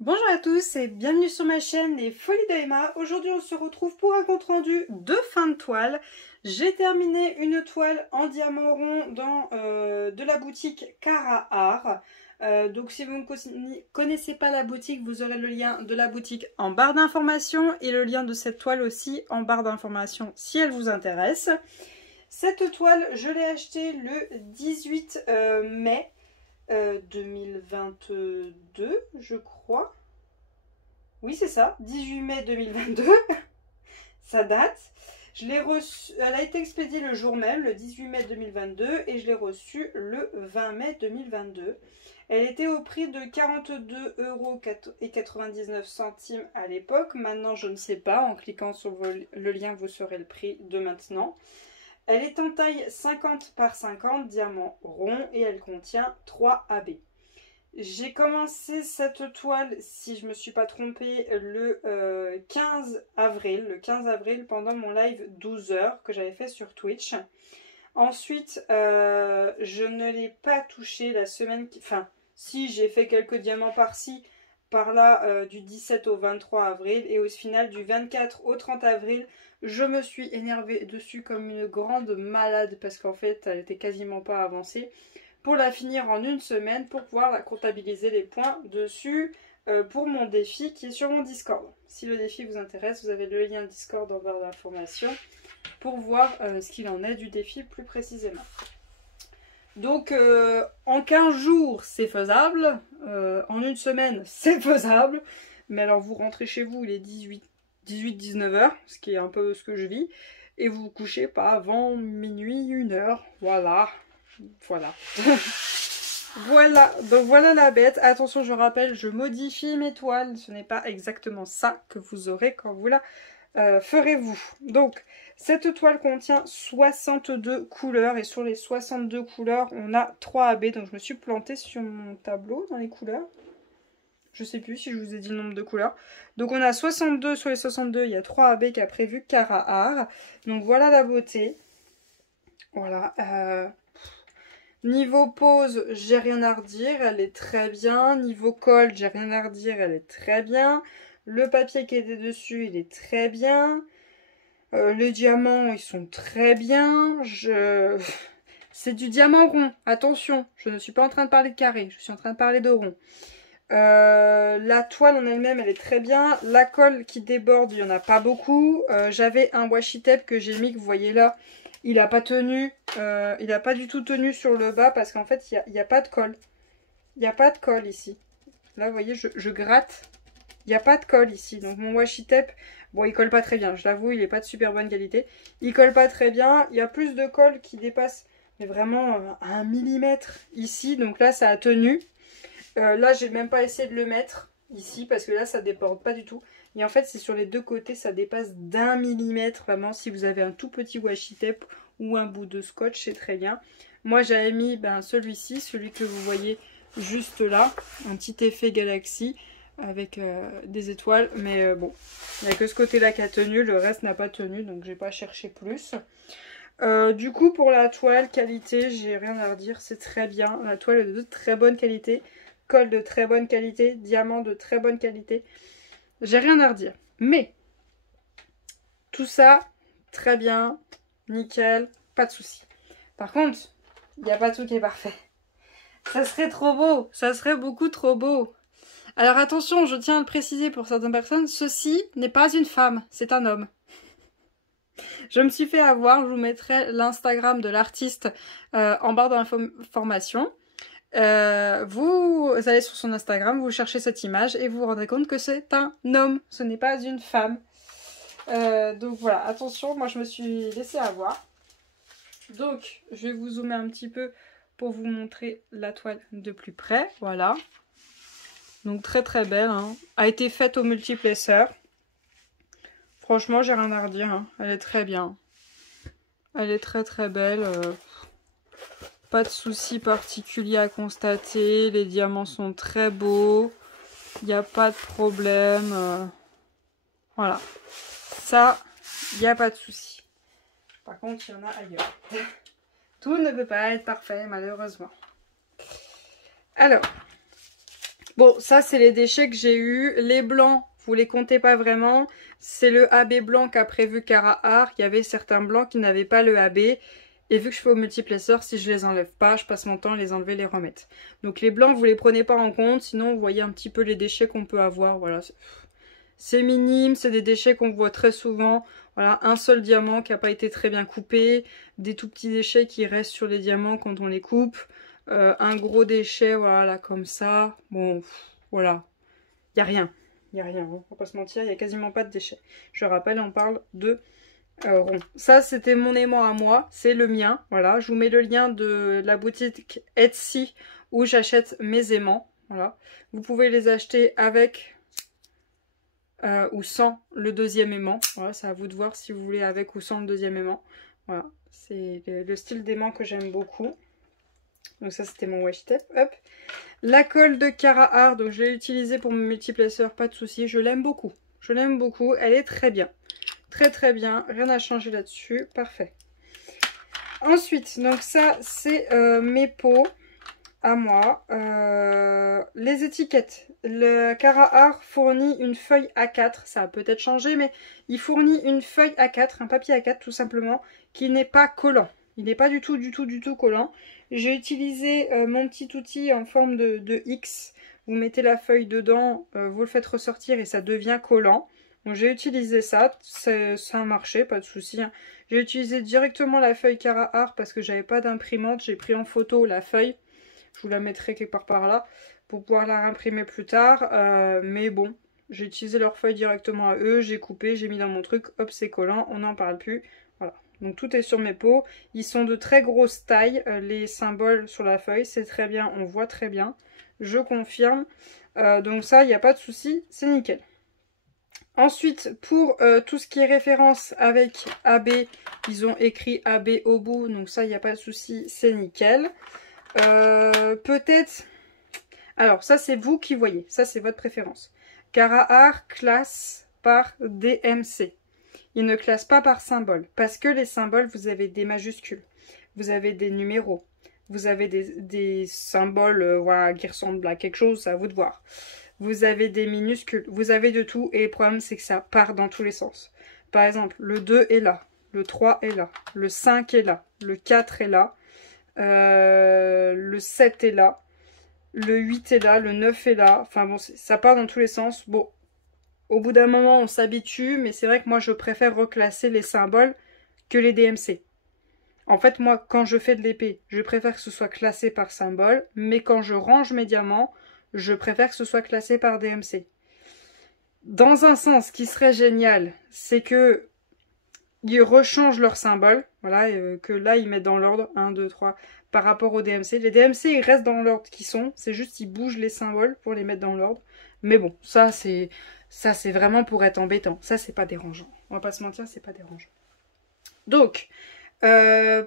Bonjour à tous et bienvenue sur ma chaîne Les Folies d'Emma. Aujourd'hui on se retrouve pour un compte rendu de fin de toile. J'ai terminé une toile en diamant rond dans de la boutique Cara Art. Donc si vous ne connaissez pas la boutique, vous aurez le lien de la boutique en barre d'informations et le lien de cette toile aussi en barre d'informations si elle vous intéresse. Cette toile, je l'ai achetée le 18 mai 2022, je crois. Oui, c'est ça, 18 mai 2022. Ça date. Je l'ai reçue, elle a été expédiée le jour même, le 18 mai 2022, et je l'ai reçue le 20 mai 2022. Elle était au prix de 42,99 € à l'époque. Maintenant, je ne sais pas. En cliquant sur le lien, vous saurez le prix de maintenant. Elle est en taille 50 par 50, diamant rond, et elle contient 3 AB. J'ai commencé cette toile, si je ne me suis pas trompée, le 15 avril. Le 15 avril pendant mon live 12 heures que j'avais fait sur Twitch. Ensuite, je ne l'ai pas touché la semaine... Enfin, si, j'ai fait quelques diamants par-ci, par-là, du 17 au 23 avril. Et au final, du 24 au 30 avril, je me suis énervée dessus comme une grande malade parce qu'en fait, elle n'était quasiment pas avancée. Pour la finir en une semaine, pour pouvoir la comptabiliser les points dessus pour mon défi qui est sur mon Discord. Si le défi vous intéresse, vous avez le lien Discord en barre d'informations pour voir ce qu'il en est du défi plus précisément. Donc en 15 jours c'est faisable, en une semaine c'est faisable, mais alors vous rentrez chez vous, il est 18-19 heures, ce qui est un peu ce que je vis, et vous vous couchez pas avant minuit, 1 heure, voilà. Voilà. Voilà, donc voilà la bête. Attention, je rappelle, je modifie mes toiles. Ce n'est pas exactement ça que vous aurez quand vous la ferez vous. Donc, cette toile contient 62 couleurs. Et sur les 62 couleurs, on a 3 AB. Donc, je me suis plantée sur mon tableau dans les couleurs. Je sais plus si je vous ai dit le nombre de couleurs. Donc, on a 62 sur les 62. Il y a 3 AB qu'a prévu Cara Art. Donc, voilà la beauté. Voilà. Niveau pose, j'ai rien à redire, elle est très bien. Niveau colle, j'ai rien à redire, elle est très bien. Le papier qui était dessus, il est très bien. Les diamants, ils sont très bien. C'est du diamant rond, attention. Je ne suis pas en train de parler de carré, je suis en train de parler de rond. La toile en elle-même, elle est très bien. La colle qui déborde, il n'y en a pas beaucoup. J'avais un washi tape que j'ai mis, que vous voyez là. Il n'a pas tenu, il n'a pas du tout tenu sur le bas parce qu'en fait, il n'y a pas de colle. Il n'y a pas de colle ici. Là, vous voyez, je gratte. Il n'y a pas de colle ici. Donc, mon washi tape, bon, il colle pas très bien. Je l'avoue, il n'est pas de super bonne qualité. Il colle pas très bien. Il y a plus de colle qui dépasse, mais vraiment à 1 millimètre ici. Donc là, ça a tenu. Là, j'ai même pas essayé de le mettre ici parce que là, ça déborde pas du tout. Et en fait, c'est sur les deux côtés, ça dépasse d'1 millimètre. Vraiment, si vous avez un tout petit washi tape ou un bout de scotch, c'est très bien. Moi, j'avais mis celui-ci, celui que vous voyez juste là. Un petit effet galaxie avec des étoiles. Mais bon, il n'y a que ce côté-là qui a tenu. Le reste n'a pas tenu, donc j'ai pas cherché plus. Du coup, pour la toile, qualité, j'ai rien à redire. C'est très bien. La toile est de très bonne qualité. Colle de très bonne qualité. Diamant de très bonne qualité. J'ai rien à redire. Mais, tout ça, très bien, nickel, pas de souci. Par contre, il n'y a pas tout qui est parfait. Ça serait trop beau, ça serait beaucoup trop beau. Alors attention, je tiens à le préciser pour certaines personnes, ceci n'est pas une femme, c'est un homme. Je me suis fait avoir, je vous mettrai l'Instagram de l'artiste en barre d'information. Vous allez sur son Instagram, vous cherchez cette image et vous vous rendrez compte que c'est un homme, ce n'est pas une femme. Donc voilà, attention, moi je me suis laissée avoir. Donc je vais vous zoomer un petit peu pour vous montrer la toile de plus près. Voilà. Donc très très belle, hein. A été faite au multiplesseur. Franchement, j'ai rien à redire, hein. Elle est très bien. Elle est très très belle. Pas de soucis particuliers à constater. Les diamants sont très beaux. Il n'y a pas de problème. Voilà. Ça, il n'y a pas de souci. Par contre, il y en a ailleurs. Tout ne peut pas être parfait, malheureusement. Alors, Bon, ça, c'est les déchets que j'ai eus. Les blancs, vous les comptez pas vraiment. C'est le AB blanc qu'a prévu Cara Art. Il y avait certains blancs qui n'avaient pas le AB. Et vu que je fais au multiplaceur, si je les enlève pas, je passe mon temps à les enlever, les remettre. Donc les blancs, vous les prenez pas en compte. Sinon, vous voyez un petit peu les déchets qu'on peut avoir. Voilà, c'est minime. C'est des déchets qu'on voit très souvent. Voilà, un seul diamant qui n'a pas été très bien coupé. Des tout petits déchets qui restent sur les diamants quand on les coupe. Un gros déchet, voilà, comme ça. Bon, voilà. Il n'y a rien. Il n'y a rien, on va pas se mentir, il n'y a quasiment pas de déchets. Je rappelle, on parle de rond. Ça, c'était mon aimant à moi, c'est le mien. Voilà, je vous mets le lien de la boutique Etsy où j'achète mes aimants. Voilà, vous pouvez les acheter avec ou sans le deuxième aimant. Voilà, c'est à vous de voir si vous voulez avec ou sans le deuxième aimant. Voilà, c'est le style d'aimant que j'aime beaucoup. Donc ça, c'était mon washi tape. Hop. La colle de Cara Art, donc je l'ai utilisée pour mon multiplaceur, pas de souci. Je l'aime beaucoup. Je l'aime beaucoup. Elle est très bien. Très très bien. Rien à changer là-dessus. Parfait. Ensuite, donc ça, c'est mes pots à moi. Les étiquettes. Le Cara Art fournit une feuille A4. Ça a peut-être changé, mais il fournit une feuille A4, un papier A4 tout simplement, qui n'est pas collant. Il n'est pas du tout collant. J'ai utilisé mon petit outil en forme de X. Vous mettez la feuille dedans, vous le faites ressortir et ça devient collant. Donc j'ai utilisé ça, ça a marché, pas de souci. Hein. J'ai utilisé directement la feuille Cara Art parce que j'avais pas d'imprimante. J'ai pris en photo la feuille. Je vous la mettrai quelque part par là pour pouvoir la réimprimer plus tard. Mais bon, j'ai utilisé leur feuille directement à eux. J'ai coupé, j'ai mis dans mon truc. Hop, c'est collant, on n'en parle plus. Voilà. Donc tout est sur mes pots. Ils sont de très grosse taille. Les symboles sur la feuille, c'est très bien. On voit très bien. Je confirme. Donc ça, il n'y a pas de souci. C'est nickel. Ensuite, pour tout ce qui est référence avec AB, ils ont écrit AB au bout. Donc ça, il n'y a pas de souci. C'est nickel. Peut-être... Alors ça, c'est vous qui voyez. Ça, c'est votre préférence. Cara Art classe par DMC. Il ne classe pas par symbole. Parce que les symboles, vous avez des majuscules. Vous avez des numéros. Vous avez des symboles voilà, qui ressemblent à quelque chose, c'est à vous de voir. Vous avez des minuscules. Vous avez de tout. Et le problème, c'est que ça part dans tous les sens. Par exemple, le 2 est là. Le 3 est là. Le 5 est là. Le 4 est là. Le 7 est là. Le 8 est là. Le 9 est là. Enfin bon, ça part dans tous les sens. Bon. Au bout d'un moment, on s'habitue, mais c'est vrai que moi, je préfère reclasser les symboles que les DMC. En fait, moi, quand je fais de l'épée, je préfère que ce soit classé par symbole, mais quand je range mes diamants, je préfère que ce soit classé par DMC. Dans un sens, ce qui serait génial, c'est que ils rechangent leurs symboles, voilà, que là, ils mettent dans l'ordre, 1, 2, 3, par rapport aux DMC. Les DMC, ils restent dans l'ordre qu'ils sont, c'est juste qu'ils bougent les symboles pour les mettre dans l'ordre. Mais bon, ça, c'est vraiment pour être embêtant. Ça, c'est pas dérangeant. On va pas se mentir, c'est pas dérangeant. Donc,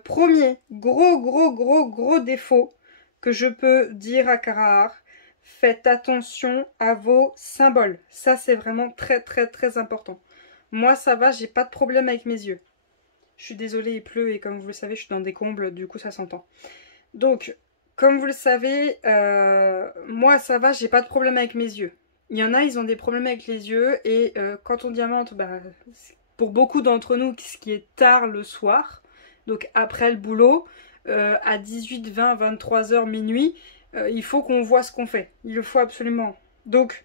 premier gros défaut que je peux dire à Cara Art, faites attention à vos symboles. Ça, c'est vraiment très important. Moi, ça va, j'ai pas de problème avec mes yeux. Je suis désolée, il pleut et comme vous le savez, je suis dans des combles, du coup, ça s'entend. Donc, comme vous le savez, moi, ça va, j'ai pas de problème avec mes yeux. Il y en a, ils ont des problèmes avec les yeux et quand on diamante, bah, pour beaucoup d'entre nous, ce qui est tard le soir, donc après le boulot, à 18, 20, 23 heures, minuit, il faut qu'on voit ce qu'on fait. Il le faut absolument. Donc,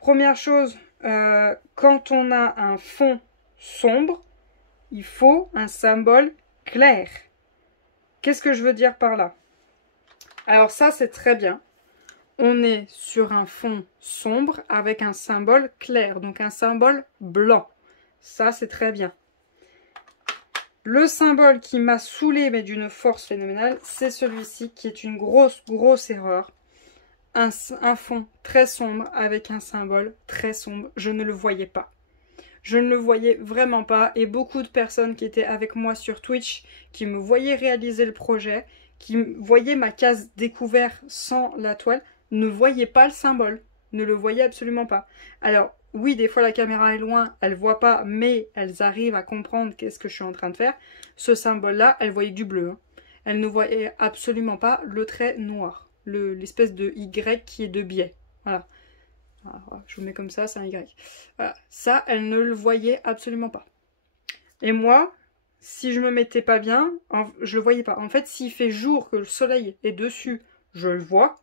première chose, quand on a un fond sombre, il faut un symbole clair. Qu'est-ce que je veux dire par là? Alors ça, c'est très bien. On est sur un fond sombre avec un symbole clair, donc un symbole blanc. Ça, c'est très bien. Le symbole qui m'a saoulé, mais d'une force phénoménale, c'est celui-ci, qui est une grosse erreur. Un fond très sombre avec un symbole très sombre. Je ne le voyais pas. Je ne le voyais vraiment pas. Et beaucoup de personnes qui étaient avec moi sur Twitch, qui me voyaient réaliser le projet, qui voyaient ma case découverte sans la toile, ne voyaient pas le symbole. Ne le voyaient absolument pas. Alors, oui, des fois la caméra est loin, elles ne voient pas, mais elles arrivent à comprendre qu'est-ce que je suis en train de faire. Ce symbole-là, elles voyaient du bleu. Hein. Elles ne voyaient absolument pas le trait noir. L'espèce de Y qui est de biais. Voilà. Alors, je vous mets comme ça, c'est un Y. Voilà. Ça, elle ne le voyait absolument pas. Et moi, si je me mettais pas bien, je le voyais pas. En fait, s'il fait jour, que le soleil est dessus, je le vois.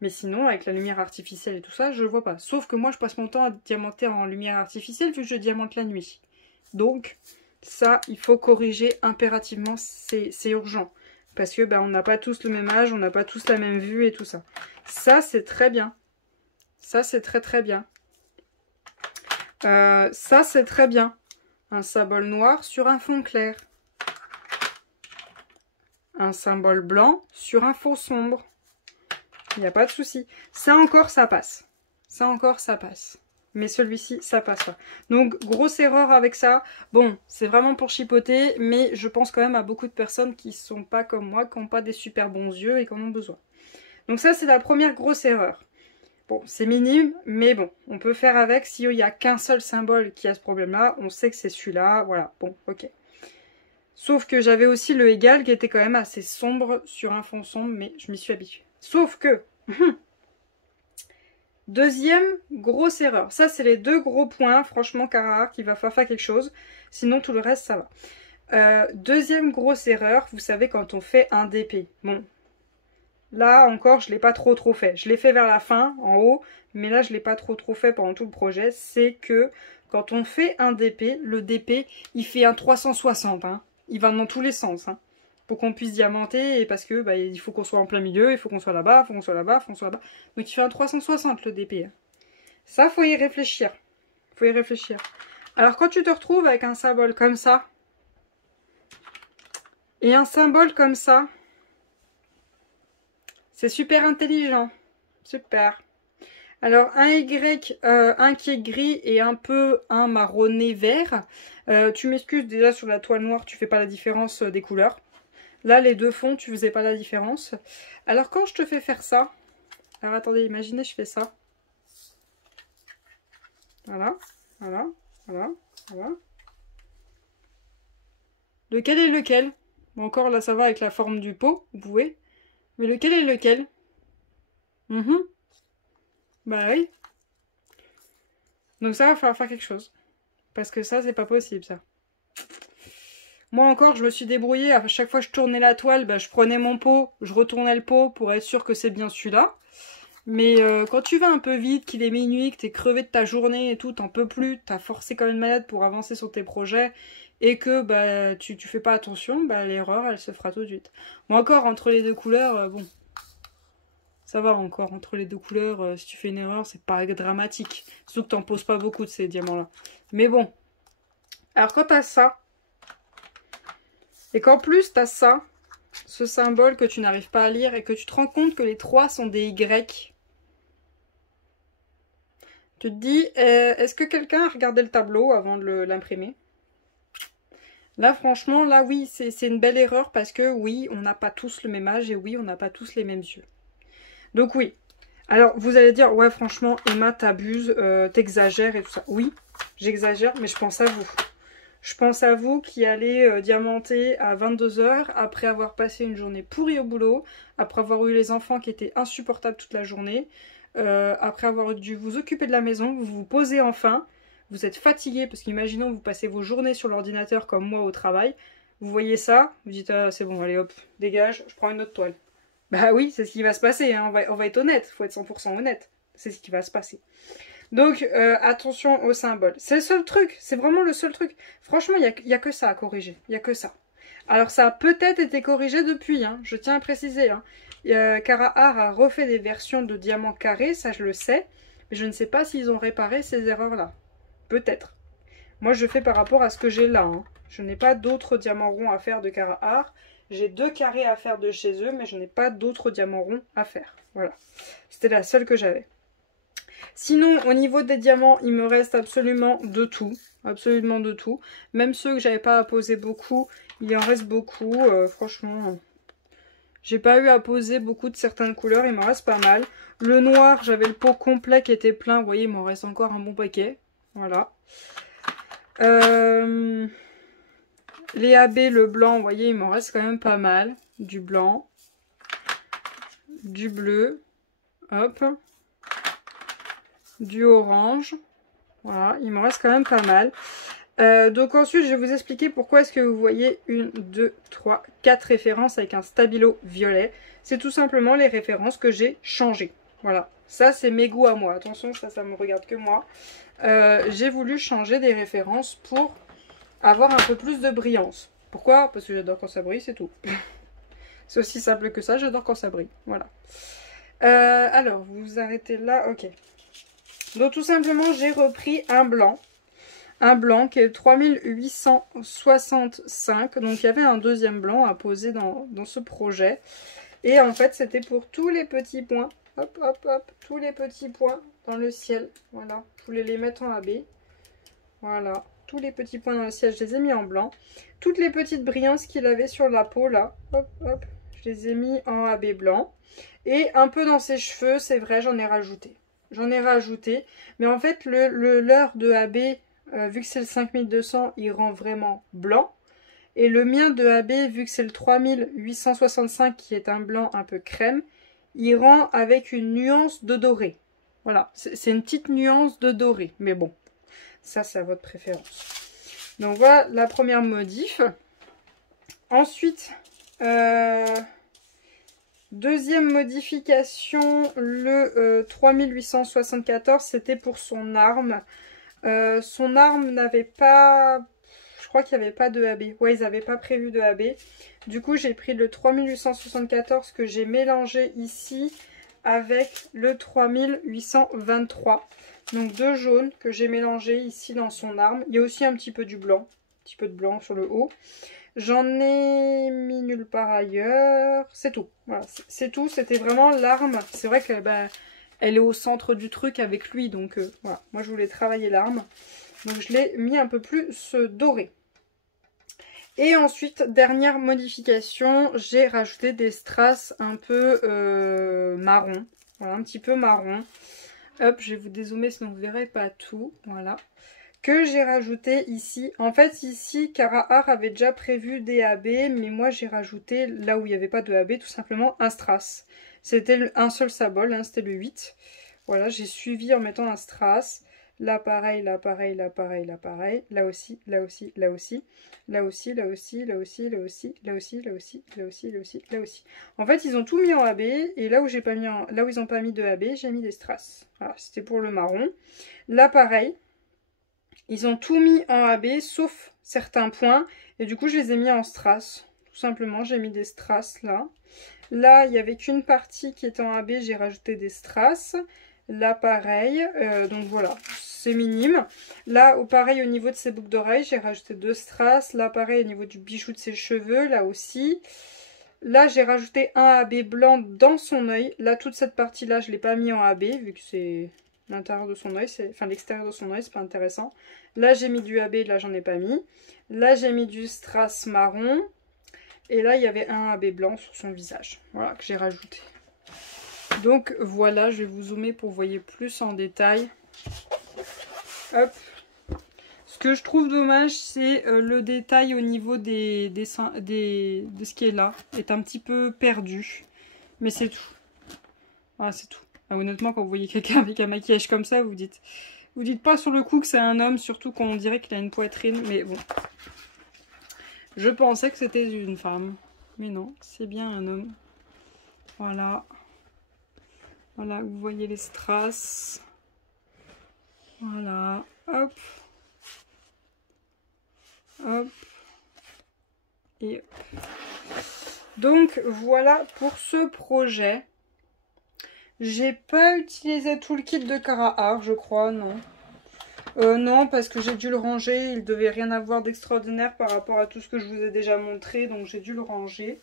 Mais sinon, avec la lumière artificielle et tout ça, je le vois pas. Sauf que moi, je passe mon temps à diamanter en lumière artificielle vu que je diamante la nuit. Donc, ça, il faut corriger impérativement, c'est urgent. Parce que on n'a pas tous le même âge, on n'a pas tous la même vue et tout ça. Ça, c'est très bien. Ça, c'est très très bien. Ça, c'est très bien. Un symbole noir sur un fond clair. Un symbole blanc sur un fond sombre. Il n'y a pas de souci. Ça encore, ça passe. Ça encore, ça passe. Mais celui-ci, ça passe pas. Donc, grosse erreur avec ça. Bon, c'est vraiment pour chipoter, mais je pense quand même à beaucoup de personnes qui sont pas comme moi, qui n'ont pas des super bons yeux et qui en ont besoin. Donc ça, c'est la première grosse erreur. Bon, c'est minime, mais bon, on peut faire avec. S'il n'y a qu'un seul symbole qui a ce problème-là, on sait que c'est celui-là. Voilà, bon, ok. Sauf que j'avais aussi le égal qui était quand même assez sombre sur un fond sombre, mais je m'y suis habituée. Sauf que... Deuxième grosse erreur. Ça, c'est les deux gros points, franchement, Cara Art, qu'il va falloir faire quelque chose. Sinon, tout le reste, ça va. Deuxième grosse erreur, vous savez, quand on fait un DP. Bon, là encore, je ne l'ai pas trop fait. Je l'ai fait vers la fin, en haut, mais là, je ne l'ai pas trop fait pendant tout le projet. C'est que quand on fait un DP, le DP, il fait un 360. Hein. Il va dans tous les sens. Hein. Pour qu'on puisse diamanter, et parce que il faut qu'on soit en plein milieu, il faut qu'on soit là-bas, il faut qu'on soit là-bas, il faut qu'on soit là-bas. Donc il fait un 360 le DP. Ça, faut y réfléchir. Faut y réfléchir. Alors quand tu te retrouves avec un symbole comme ça, et un symbole comme ça, c'est super intelligent. Super. Alors un Y, un qui est gris et un peu un marronné vert. Tu m'excuses, déjà sur la toile noire, tu fais pas la différence des couleurs. Là, les deux fonds, tu faisais pas la différence. Alors, quand je te fais faire ça... Alors, attendez, imaginez, je fais ça. Voilà, voilà, voilà, voilà. Lequel est lequel? Bon, encore, là, ça va avec la forme du pot, vous pouvez. Mais lequel est lequel? Bah oui. Donc ça, va falloir faire quelque chose. Parce que ça, c'est pas possible, ça. Moi encore, je me suis débrouillée. À chaque fois que je tournais la toile, je prenais mon pot, je retournais le pot pour être sûr que c'est bien celui-là. Mais quand tu vas un peu vite, qu'il est minuit, que t'es crevé de ta journée et tout, t'en peux plus, t'as forcé comme une malade pour avancer sur tes projets et que tu fais pas attention, l'erreur elle se fera tout de suite. Moi encore, entre les deux couleurs, bon, ça va encore. Entre les deux couleurs, si tu fais une erreur, c'est pas dramatique. Surtout que t'en poses pas beaucoup de ces diamants-là. Mais bon. Alors quand t'as ça, et qu'en plus t'as ça, ce symbole que tu n'arrives pas à lire et que tu te rends compte que les trois sont des Y. Tu te dis, est-ce que quelqu'un a regardé le tableau avant de l'imprimer? Là, franchement, là, oui, c'est une belle erreur parce que, oui, on n'a pas tous le même âge et oui, on n'a pas tous les mêmes yeux. Donc, oui. Alors, vous allez dire, ouais, franchement, Emma, t'abuses, t'exagères et tout ça. Oui, j'exagère, mais je pense à vous. Je pense à vous qui allez diamanter à 22 h après avoir passé une journée pourrie au boulot, après avoir eu les enfants qui étaient insupportables toute la journée, après avoir dû vous occuper de la maison, vous vous posez enfin, vous êtes fatigué parce qu'imaginons vous passez vos journées sur l'ordinateur comme moi au travail, vous voyez ça, vous dites ah, c'est bon, allez hop, dégage, je prends une autre toile. Bah oui, c'est ce qui va se passer, hein. On va être honnête, faut être 100% honnête, c'est ce qui va se passer. Donc, attention aux symboles. C'est le seul truc, c'est vraiment le seul truc. Franchement, il y a que ça à corriger, il n'y a que ça. Alors, ça a peut-être été corrigé depuis, hein, je tiens à préciser. Hein. Cara Art a refait des versions de diamants carrés, ça je le sais, mais je ne sais pas s'ils ont réparé ces erreurs-là. Peut-être. Moi, je fais par rapport à ce que j'ai là. Hein. Je n'ai pas d'autres diamants ronds à faire de Cara Art. J'ai 2 carrés à faire de chez eux, mais je n'ai pas d'autres diamants ronds à faire. Voilà. C'était la seule que j'avais. Sinon, au niveau des diamants, il me reste absolument de tout. Absolument de tout. Même ceux que j'avais pas à poser beaucoup, il en reste beaucoup. Franchement, j'ai pas eu à poser beaucoup de certaines couleurs. Il m'en reste pas mal. Le noir, j'avais le pot complet qui était plein. Vous voyez, il m'en reste encore un bon paquet. Voilà. Les AB, le blanc, vous voyez, il m'en reste quand même pas mal. Du blanc. Du bleu. Hop. du orange. Voilà, il me reste quand même pas mal. Donc ensuite, je vais vous expliquer pourquoi est-ce que vous voyez 1, 2, 3, 4 références avec un stabilo violet. C'est tout simplement les références que j'ai changées. Voilà, ça c'est mes goûts à moi. Attention, ça me regarde que moi. J'ai voulu changer des références pour avoir un peu plus de brillance. Pourquoi? Parce que j'adore quand ça brille, c'est tout. C'est aussi simple que ça, j'adore quand ça brille. Voilà. Alors, vous vous arrêtez là, ok. Donc tout simplement, j'ai repris un blanc. Un blanc qui est 3865. Donc il y avait un deuxième blanc à poser dans ce projet. Et en fait, c'était pour tous les petits points. Hop, hop, hop. Tous les petits points dans le ciel. Voilà. Je voulais les mettre en AB. Voilà. Tous les petits points dans le ciel, je les ai mis en blanc. Toutes les petites brillances qu'il avait sur la peau, là. Hop, hop. Je les ai mis en AB blanc. Et un peu dans ses cheveux, c'est vrai, j'en ai rajouté. J'en ai rajouté. Mais en fait, le leurre de AB, vu que c'est le 5200, il rend vraiment blanc. Et le mien de AB, vu que c'est le 3865, qui est un blanc un peu crème, il rend avec une nuance de doré. Voilà, c'est une petite nuance de doré. Mais bon, ça c'est à votre préférence. Donc voilà la première modif. Ensuite, deuxième modification, le 3874, c'était pour son arme. Son arme n'avait pas... Je crois qu'il n'y avait pas de AB. Ouais, ils n'avaient pas prévu de AB. Du coup, j'ai pris le 3874 que j'ai mélangé ici avec le 3823. Donc deux jaunes que j'ai mélangé ici dans son arme. Il y a aussi un petit peu du blanc. Un petit peu de blanc sur le haut. J'en ai mis nulle part ailleurs. C'est tout. Voilà, c'est tout. C'était vraiment l'arme. C'est vrai que elle est au centre du truc avec lui. Donc voilà. Moi, je voulais travailler l'arme. Donc je l'ai mis un peu plus doré. Et ensuite, dernière modification, j'ai rajouté des strass un peu marron. Voilà, un petit peu marron. Hop, je vais vous dézoomer sinon vous ne verrez pas tout. Voilà. Que j'ai rajouté ici. En fait, ici, Carahart avait déjà prévu des AB, mais moi j'ai rajouté, là où il n'y avait pas de AB, tout simplement un strass. C'était un seul symbole, hein, c'était le 8. Voilà, j'ai suivi en mettant un strass. Là pareil, là pareil, là pareil, là pareil, là aussi, là aussi, là aussi, là aussi, là aussi, là aussi, là aussi, là aussi, là aussi, là aussi, là aussi, là aussi. En fait, ils ont tout mis en AB et là où j'ai pas mis là où ils n'ont pas mis de AB, j'ai mis des strass. Voilà, c'était pour le marron. Là pareil, ils ont tout mis en AB sauf certains points et du coup je les ai mis en strass. Tout simplement, j'ai mis des strass là. Là, il n'y avait qu'une partie qui était en AB, j'ai rajouté des strass. Là, pareil. Donc voilà, c'est minime. Là, pareil, au niveau de ses boucles d'oreilles, j'ai rajouté 2 strass. Là, pareil, au niveau du bijou de ses cheveux, là aussi. Là, j'ai rajouté un AB blanc dans son œil. Là, toute cette partie-là, je ne l'ai pas mis en AB, vu que c'est l'intérieur de son œil. Enfin, l'extérieur de son œil, c'est pas intéressant. Là, j'ai mis du AB, là, j'en ai pas mis. Là, j'ai mis du strass marron. Et là, il y avait un AB blanc sur son visage. Voilà, que j'ai rajouté. Donc voilà, je vais vous zoomer pour que vous voyez plus en détail. Hop. Ce que je trouve dommage, c'est le détail au niveau de ce qui est là. Est un petit peu perdu. Mais c'est tout. Voilà, c'est tout. Ah, honnêtement, quand vous voyez quelqu'un avec un maquillage comme ça, vous dites pas sur le coup que c'est un homme, surtout qu'on dirait qu'il a une poitrine. Mais bon. Je pensais que c'était une femme. Mais non, c'est bien un homme. Voilà. Voilà, vous voyez les strass. Voilà, hop. Hop. Et hop. Donc, voilà pour ce projet. J'ai pas utilisé tout le kit de Carahart, je crois, non. Non, parce que j'ai dû le ranger. Il devait rien avoir d'extraordinaire par rapport à tout ce que je vous ai déjà montré. Donc, j'ai dû le ranger.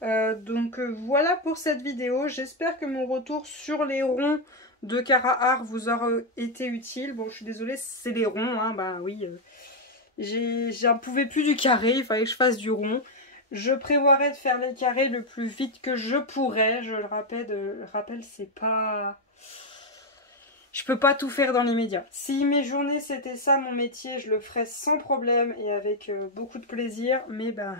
Voilà pour cette vidéo. J'espère que mon retour sur les ronds de Carahart vous aura été utile. Bon, je suis désolée, c'est les ronds, hein, bah oui. J'en pouvais plus du carré, il fallait que je fasse du rond. Je prévoirai de faire les carrés le plus vite que je pourrai. Je le rappelle, c'est pas... Je peux pas tout faire dans les médias. Si mes journées c'était ça, mon métier, je le ferais sans problème et avec beaucoup de plaisir. Mais ben...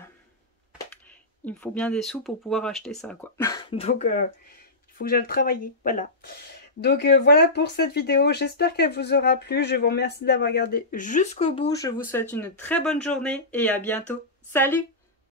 il me faut bien des sous pour pouvoir acheter ça, quoi. Donc, il faut que j'aille travailler, voilà. Donc voilà pour cette vidéo, j'espère qu'elle vous aura plu. Je vous remercie d'avoir regardé jusqu'au bout. Je vous souhaite une très bonne journée et à bientôt. Salut!